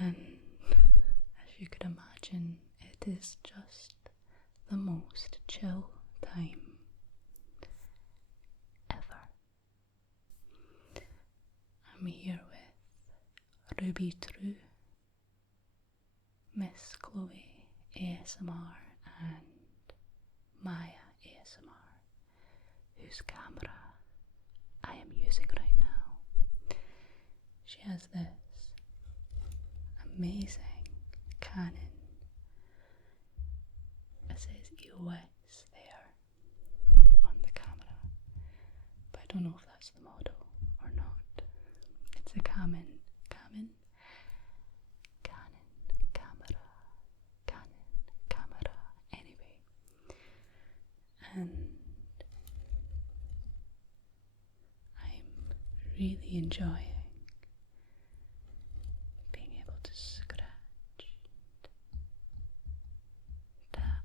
And as you could imagine, it is just the most chill time ever. I'm here with Ruby True, Miss Chloe ASMR, and Maya ASMR, whose camera I am using right now. She has this amazing Canon, it says EOS there on the camera, but I don't know if that's the model or not. It's a Canon camera, anyway. And I'm really enjoying being able to scratch, tap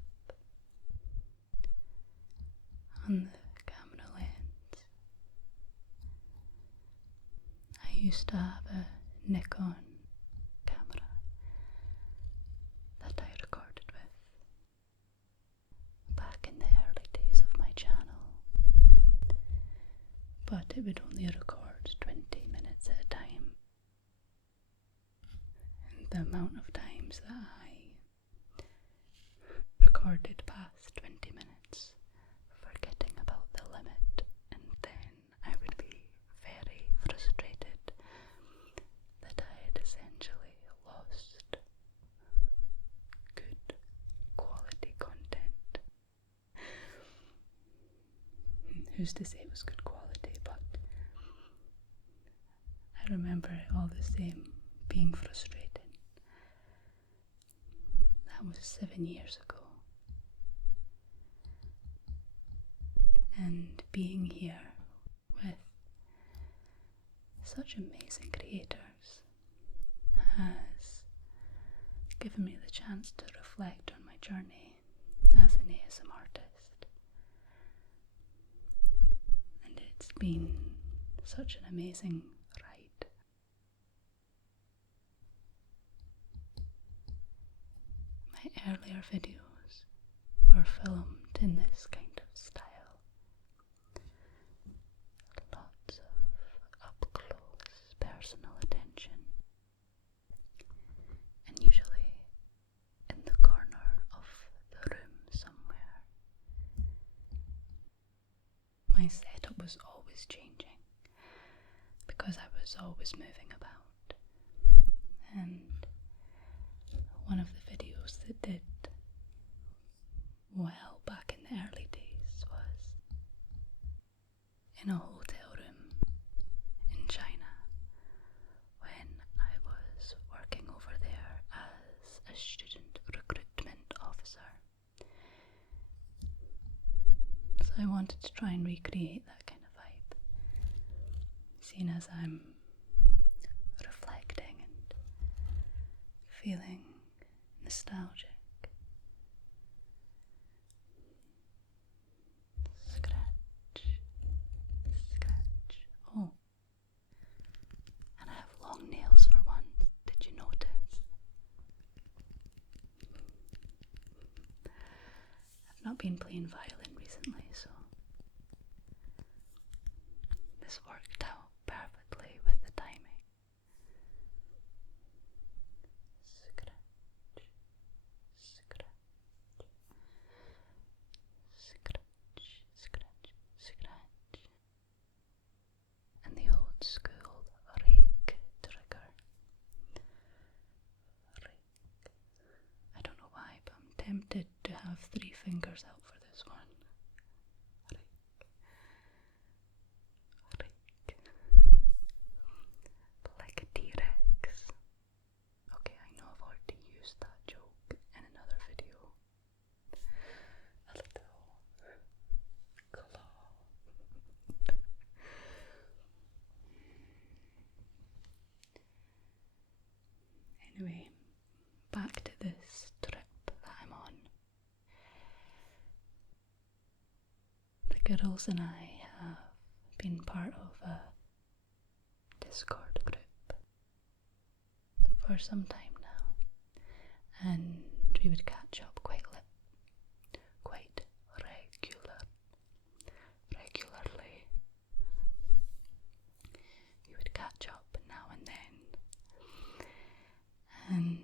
on the camera lens. I used to have a Nikon camera that I recorded with back in the early days of my channel, but it would only record 20 minutes at a time. And the amount of times that I recorded past 20 minutes, forgetting about the limit, and then I would be very frustrated that I had essentially lost good quality content. Who's to say it was good quality, but I remember it all the same being frustrating. That was 7 years ago. And being here with such amazing creators has given me the chance to reflect on my journey as an ASM artist. And it's been such an amazing ride. My earlier videos were filmed in this kind of style. Lots of up-close personal attention, and usually in the corner of the room somewhere. My setup was always changing because I was always moving about, and one of the videos that did well back in the early days was in a hotel room in China when I was working over there as a student recruitment officer. So I wanted to try and recreate that kind of vibe, seeing as I'm reflecting and feeling nostalgic. Scratch, scratch. Oh, and I have long nails for once. Did you notice? I've not been playing violin recently, so this worked out perfectly with the timing. Scratch, scratch, scratch, scratch, scratch. And the old school rake trigger. Rake. I don't know why, but I'm tempted to have 3 fingers out for this one. Rake. Rake. Like a T-Rex. Okay, I know I've already used that joke in another video. A little claw. Anyway, back to this trip that I'm on. The girls and I have been part of a Discord group for some time now, and we would catch up quite regularly. We would catch up now and then, and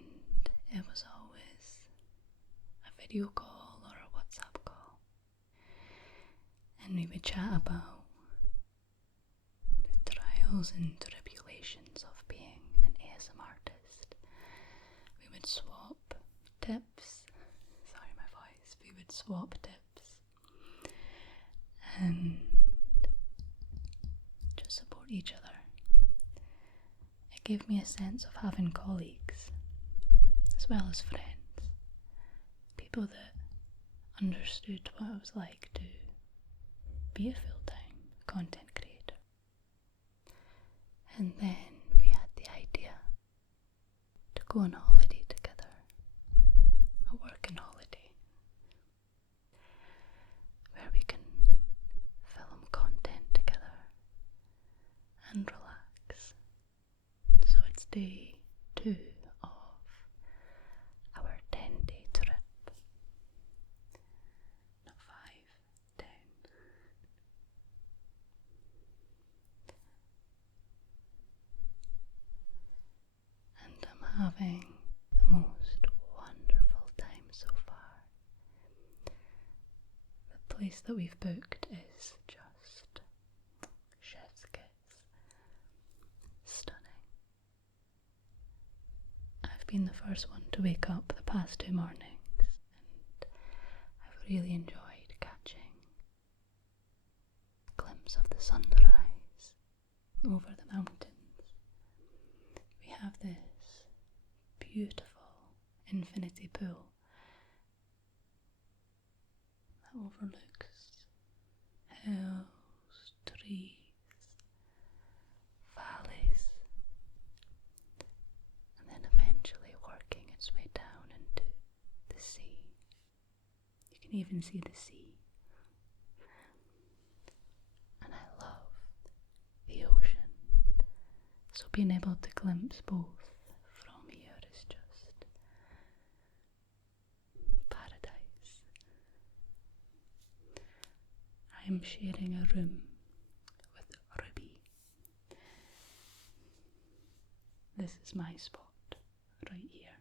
it was always a video call or a WhatsApp call, and we would chat about the trials and tribulations of being an ASMR artist. We would swap tips. Sorry, my voice. We would swap tips and just support each other. It gave me a sense of having colleagues as well as friends, people that understood what it was like to be a full-time content creator. And then we had the idea to go on holiday together, a working holiday, where we can film content together and relax. So it's day 2 of our 10-day trip. Not 5, 10. And I'm having the most wonderful time so far. The place that we've booked is just chef's kiss. Stunning. I've been the first one to wake up the past 2 mornings, and I've really enjoyed catching a glimpse of the sunrise over the mountains. We have this beautiful infinity pool that overlooks hills, trees, valleys, and then eventually working its way down into the sea. You can even see the sea. And I love the ocean. So being able to glimpse both from here is just paradise. I am sharing a room with Ruby. This is my spot right here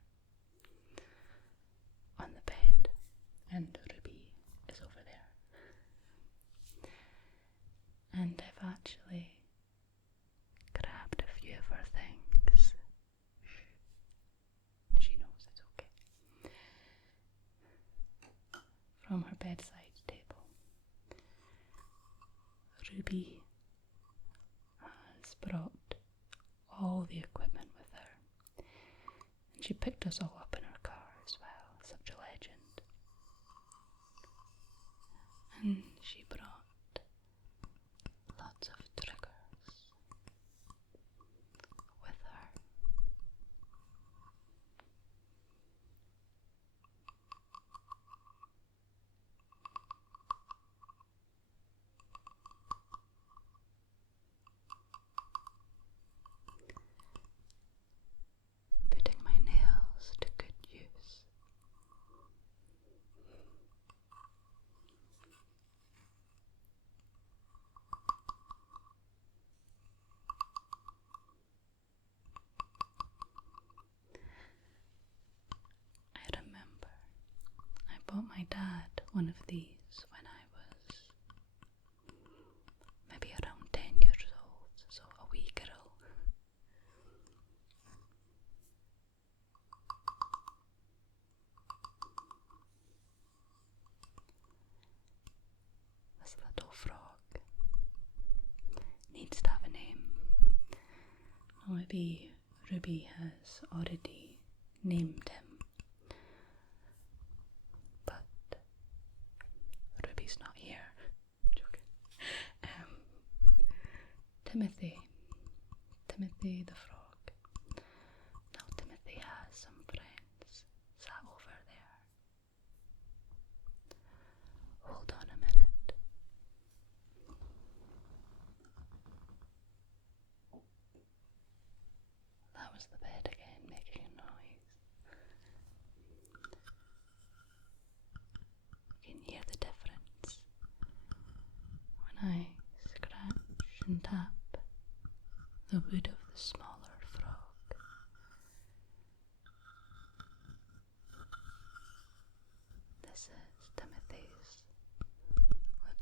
on the bed, and Ruby is over there. And I've actually grabbed a few of her things. She knows it's okay. From her bedside table. Ruby has brought all the equipment with her, and she picked us all up in her car as well. Such a legend. And she brought lots of triggers with her. Putting my nails to good use. I remember I bought my dad one of these when I was maybe around 10 years old, so a wee girl. This little frog needs to have a name. Or maybe Ruby has already named him, but Ruby's not here. Joking. Timothy the frog. Now Timothy has some friends sat over there. Hold on a minute. That was the bed again, making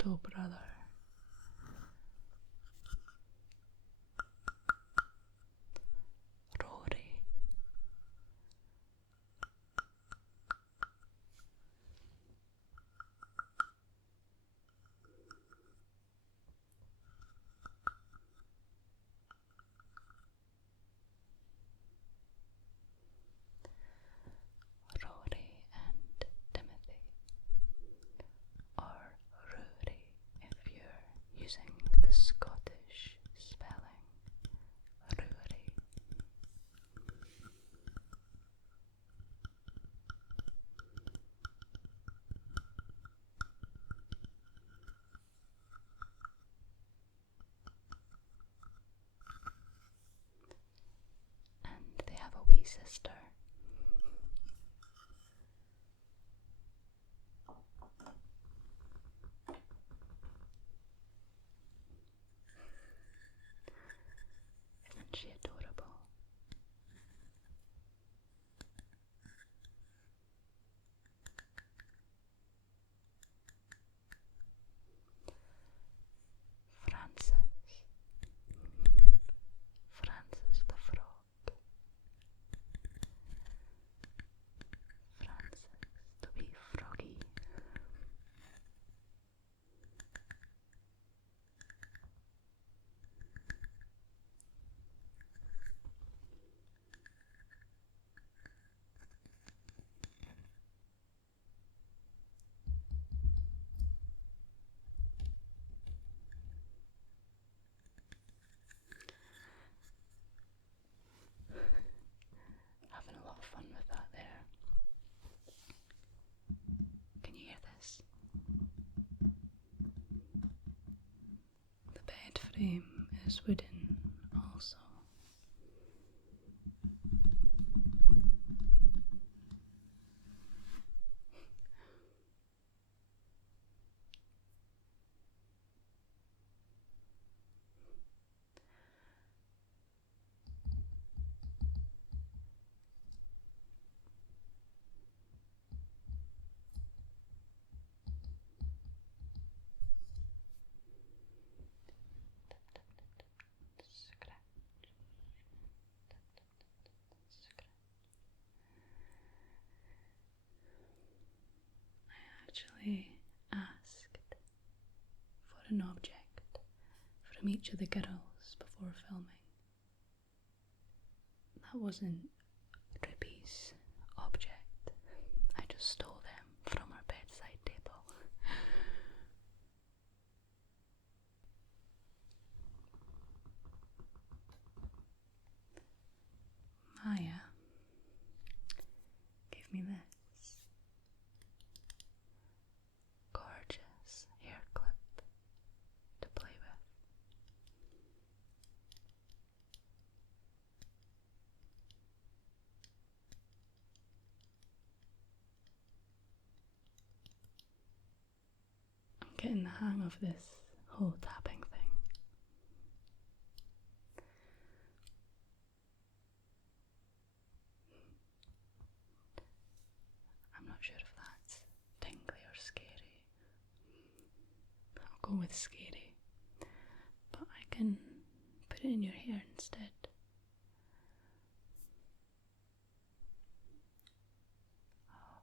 little brother. Rory. Rory and Timothy, or Rory if you're using the Scottish spelling, Rory. And they have a wee sister. Isn't she adorable? Francis. Francis the frog. Francis the wee froggy. Having a lot of fun with that there. Can you hear this? The bed frame is wooden also. Actually asked for an object from each of the girls before filming. That wasn't Drippy's object. I just stole them from her bedside table. Maya gave me this gorgeous hair clip to play with. I'm getting the hang of this whole tapping thing. I'm not sure if that's tingly or scary. I'll go with scary, but I can put it in your hair instead. Oh,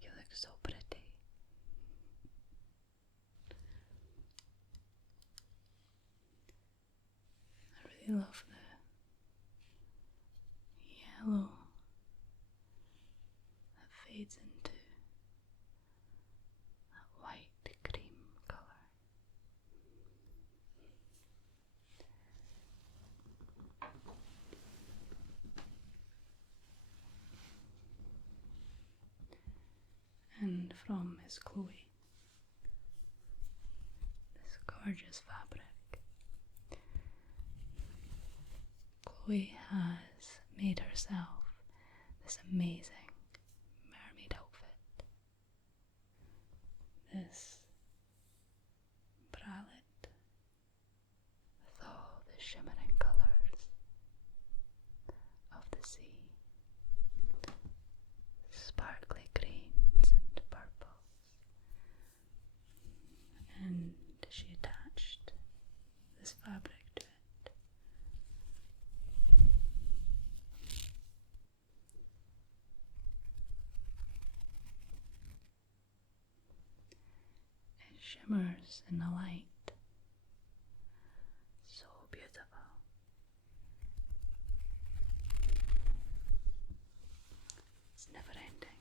you look so pretty. I really love the yellow that fades into that white cream colour. And from Miss Chloe, this gorgeous fabric. Chloe has made herself this amazing mermaid outfit. This bralette with all the shimmering colours of the sea, sparkly greens and purples shimmers in the light. So beautiful. It's never ending.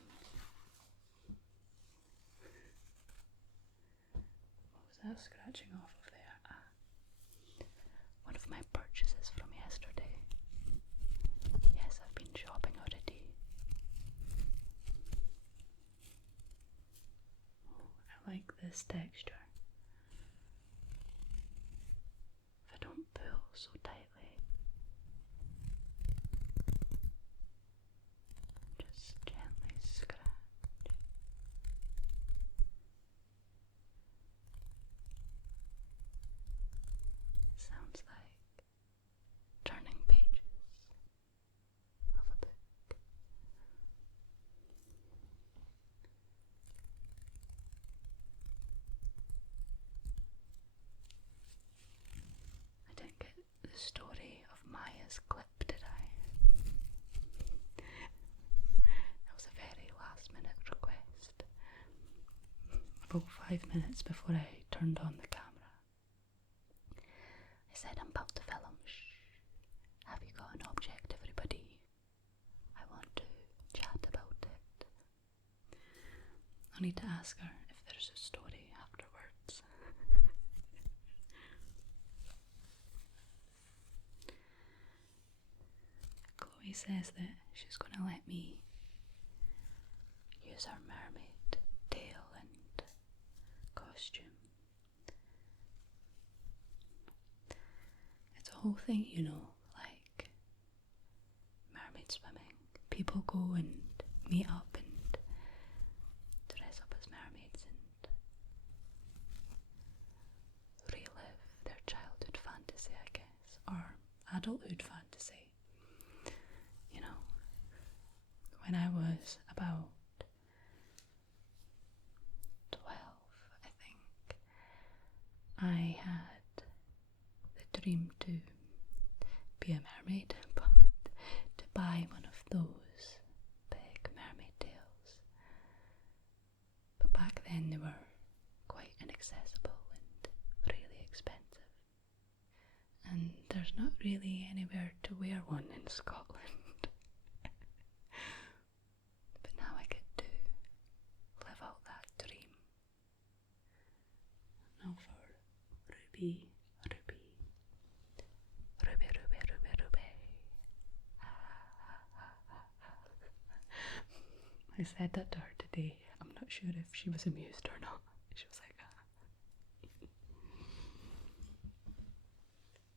What was that scratching off of there? One of my purchases from yesterday. Yes, I've been shopping already. Oh, I like this texture. If I don't pull so tightly, just gently scratch. It sounds like turning pages of a book. I didn't get the story of Maya's clip, did I? That was a very last minute request. About 5 minutes before I turned on the camera, I said, I'm about to film. Shh. Have you got an object, everybody? I want to chat about it. I'll need to ask her if there's a story afterwards. Chloe says that she's going to let me use her mermaid tail and costume. It's a whole thing, you know, like mermaid swimming. People go and meet up and dress up as mermaids and relive their childhood fantasy, I guess, or adulthood fantasy. You know, when I was about 12, I think, I had the dream to be a mermaid, but to buy one of those big mermaid tails. But back then they were quite inaccessible and really expensive. And there's not really anywhere to wear one in Scotland. But now I get to live out that dream. Now for Ruby. I said that to her today. I'm not sure if she was amused or not. She was like,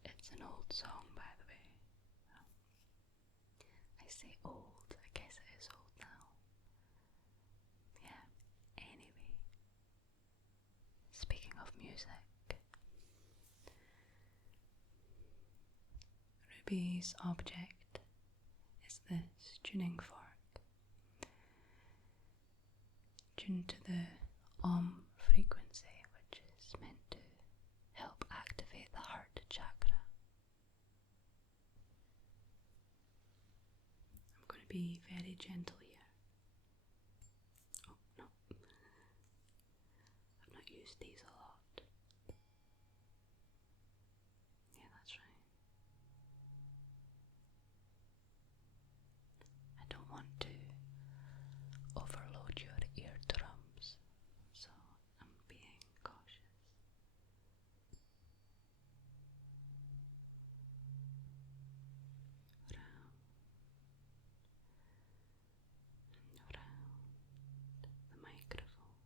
It's an old song, by the way. I say old, I guess it is old now. Yeah, anyway. Speaking of music, Ruby's object is this tuning fork. Tuned to the frequency, which is meant to help activate the heart chakra. I'm going to be very gentle here. Oh no, I've not used these a lot. Yeah, that's right. I don't want to overload your eardrums, so I'm being cautious. Round and round the microphone.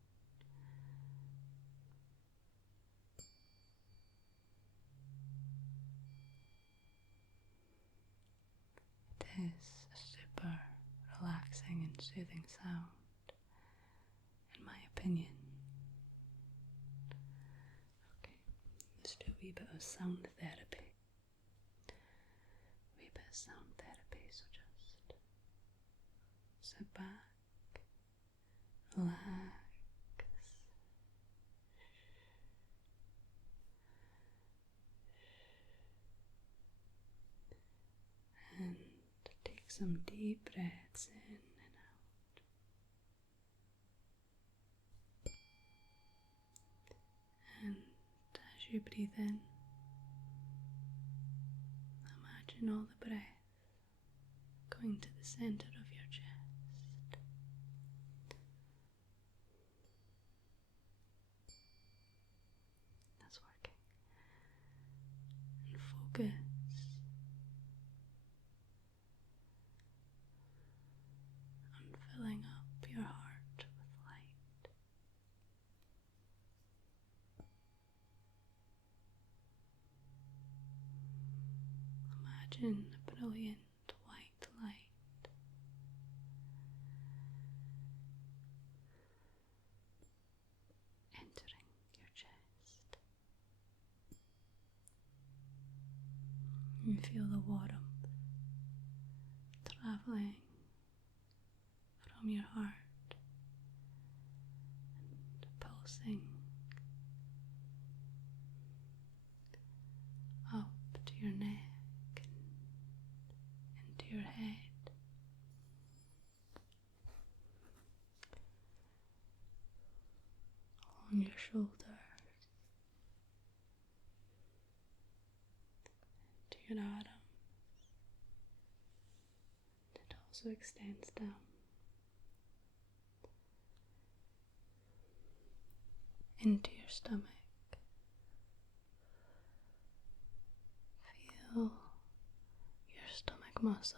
It is a super relaxing and soothing sound, in my opinion. Okay, let's do a wee bit of sound therapy. So just sit back, relax, and take some deep breaths in and out. you breathe in, imagine all the breath going to the center of your chest. That's working. And focus on filling up your heart with light. Imagine a brilliant white light entering your chest. You feel the warmth traveling from your heart and pulsing up to your neck and into your head. Along your shoulders, to your arms. It also extends down into your stomach. Feel your stomach muscles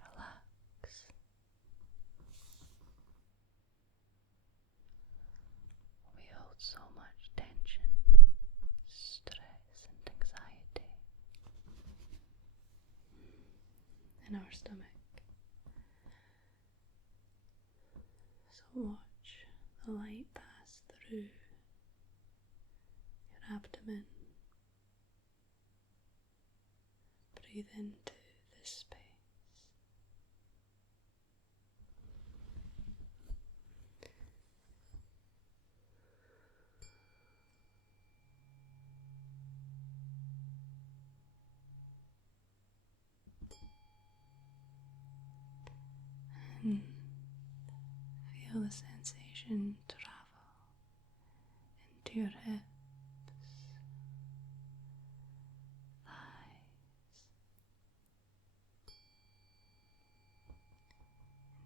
relax. We hold so much tension, stress and anxiety in our stomach. So watch the light pass through your abdomen. Breathe into this space. And feel the sensation travel into your hips, thighs,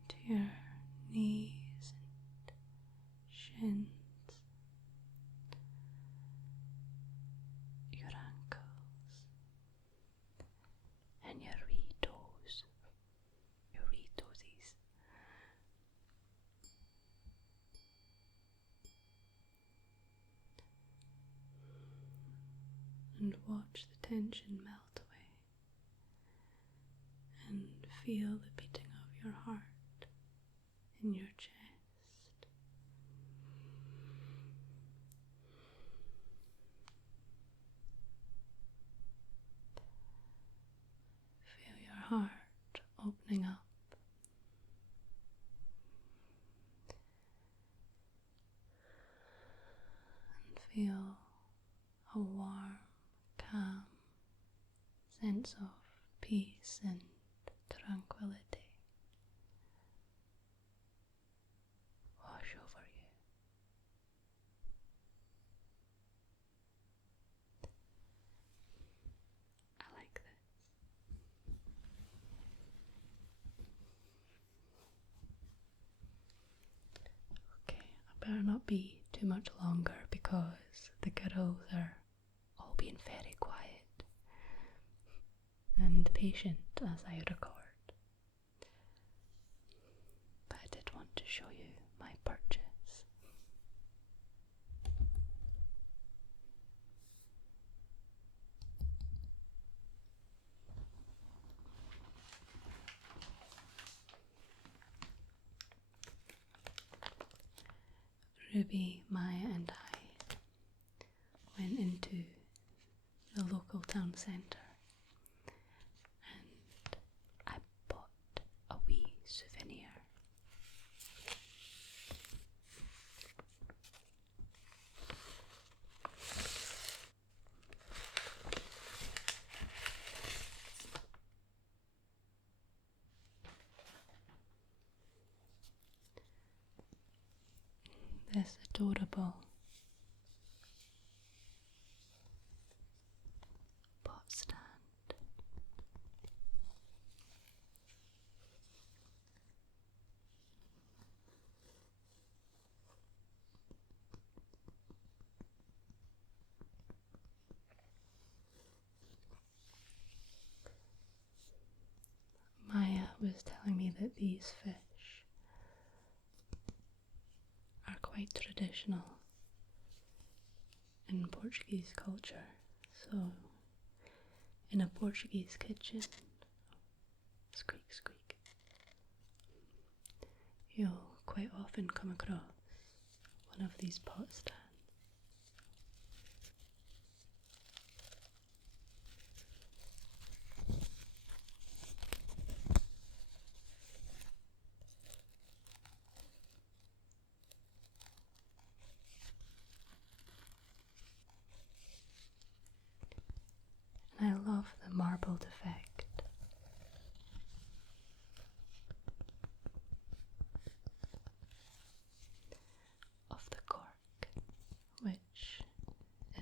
into your knees and shins, your ankles, and your wee toes, your wee toesies. And watch the tension melt away and feel the beating of your heart in your chest. Feel your heart opening up. And feel a warm, calm sense of peace and tranquility wash over you. I like this. Okay, I better not be too much longer because the girls are all being very quiet and patient as I record. But I did want to show you my purchase. Ruby, Maya and I went into the local town centre and I bought a wee souvenir. this adorable pot stand. Maya was telling me that these fish are quite traditional in Portuguese culture. So, in a Portuguese kitchen, squeak squeak, you'll quite often come across one of these pot stands. And I love the marbled effect of the cork, which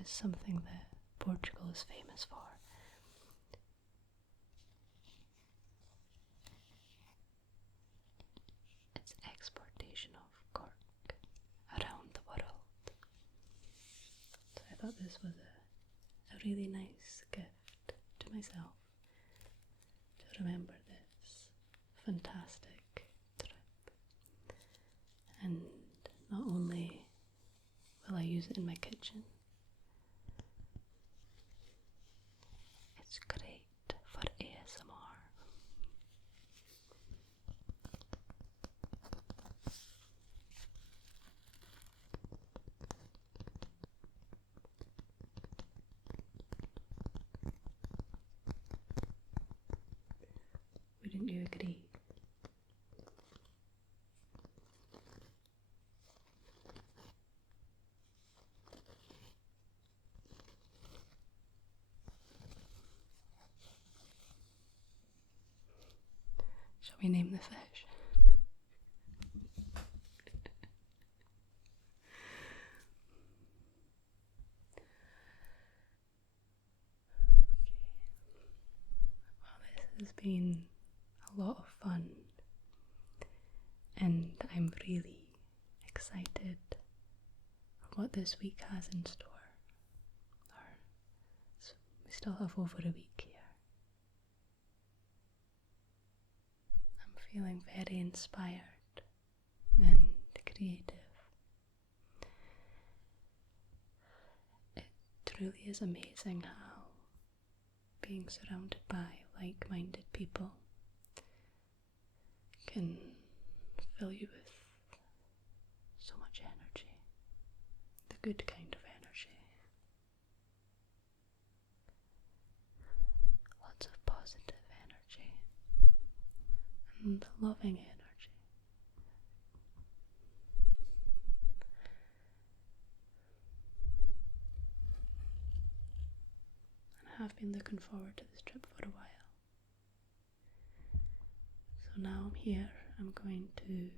is something that Portugal is famous for. Its exportation of cork around the world. So I thought this was a really nice gift to myself to remember this fantastic trip. And not only will I use it in my kitchen, it's great for ASMR. Wouldn't you agree? Shall we name the fish? Well, this has been a lot of fun, and I'm really excited for what this week has in store. We still have over a week here. I'm feeling very inspired and creative. It truly is amazing how being surrounded by like-minded people can fill you with so much energy, the good kind of energy. Lots of positive energy and loving energy. And I have been looking forward to this trip for a while. So now I'm here, I'm going to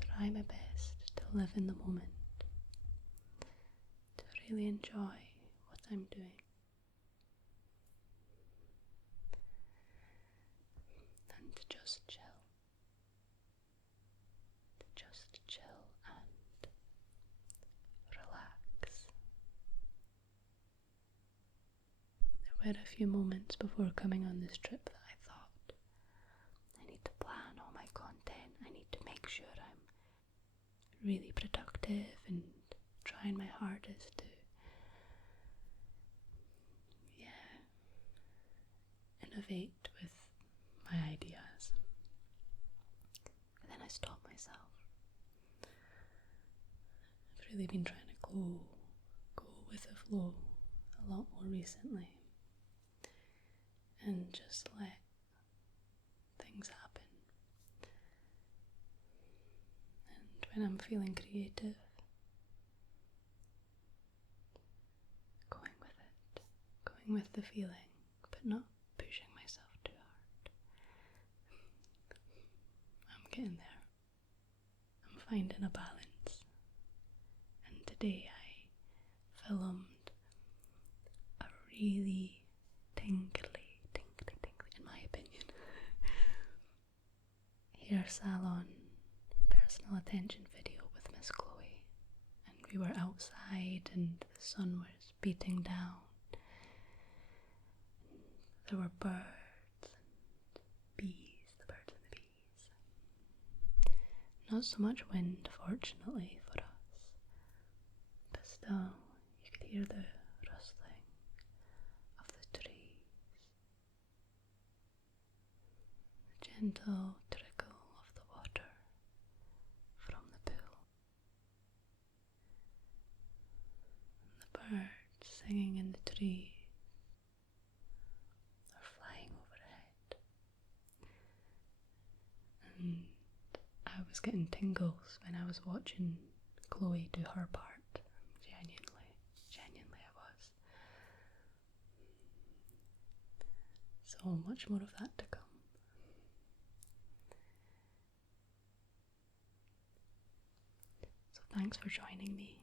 try my best to live in the moment, to really enjoy what I'm doing, and to just chill and relax. There were a few moments before coming on this trip that I thought, I need to plan all my content, I need to make sure I'm really productive and trying my hardest to innovate with my ideas. But then I stopped myself. I've really been trying to go with the flow a lot more recently and just let things happen. And when I'm feeling creative, going with the feeling, but not pushing myself too hard. I'm getting there. finding a balance. And today I filmed a really tingly, in my opinion, hair salon personal attention video with Miss Chloe. And we were outside and the sun was beating down. There were birds and bees, the birds and the bees. Not so much wind, fortunately, for us, but still you could hear the rustling of the trees, the gentle trickle of the water from the pool, and the birds singing in the trees or flying overhead. And I was getting tingles when I was watching Chloe do her part. Genuinely I was. So much more of that to come. So thanks for joining me.